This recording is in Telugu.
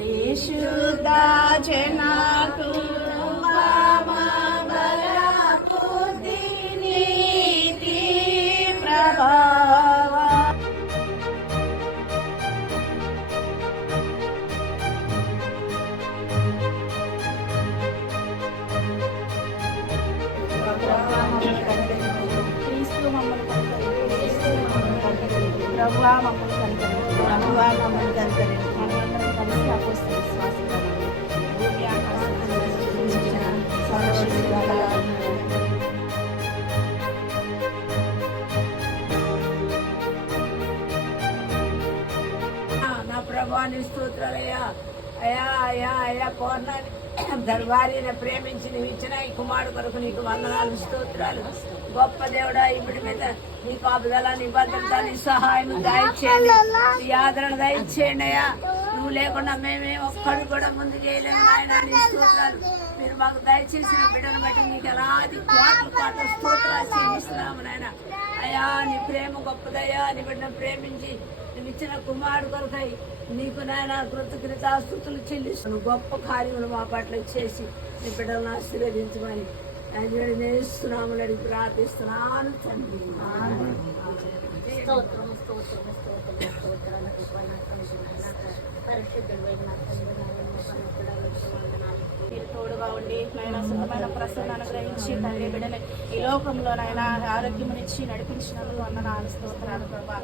పరిశుద్ధ జనకు బుద్ధి నీతి ప్రభావ ప్రభువా మమ్మల్ని కనుకరించు. ప్రభువా మమ్మల్ని కనుకరించు. మనమందరం కలిసి అపోస్తల విశ్వాసంగా భూమి ఆకాశాలను సృష్టించిన సర్వశక్తిగల నా ప్రభువాని స్తోత్రాలయ్యా. అయ్యా అయ్యా అయ్యా పూర్ణాన్ని దర్బారీని ప్రేమించి నువ్వు ఇచ్చిన ఈ కుమారుడు కొరకు నీకు వందనాలు స్తోత్రాలు. గొప్ప దేవుడా, ఇప్పటి మీద నీ కాపుదల, నీ భద్రత, నీ సహాయం దయచేయండి, నీ ఆదరణ దయచేయండి అయ్యా. నువ్వు లేకుండా మేమే ఒక్కడు కూడా ముందు చేయలేము నాయన. నీ స్తోత్రాలు మీరు మాకు దయచేసిన బిడ్డను బట్టి నీకు ఎలాది కోట్ల స్తోత్రాలు చెల్లిస్తున్నాము నాయన. అయ్యా నీ ప్రేమ గొప్పదయ్యా. నీ బిడ్డను ప్రేమించి నువ్వు ఇచ్చిన కుమారుడు కొరకై నీకు నాయన కృతజ్ఞతాస్తుతులు చెల్లిస్తున్నాను. గొప్ప కార్యములు మా పట్ల చేసి నీ బిడ్డలను ఆశీర్వదించమని నేస్తున్నామని అడిగి ప్రార్థిస్తున్నాను తండ్రి. మీరు తోడుగా ఉండి నాయన సుఖమైన ప్రసన్న అనుగ్రహించి తండ్రి బిడ్డని ఈ లోకంలో నాయన ఆరోగ్యమునిచ్చి నడిపించినందుకు వందనాలు స్తోత్రాలు ప్రభా.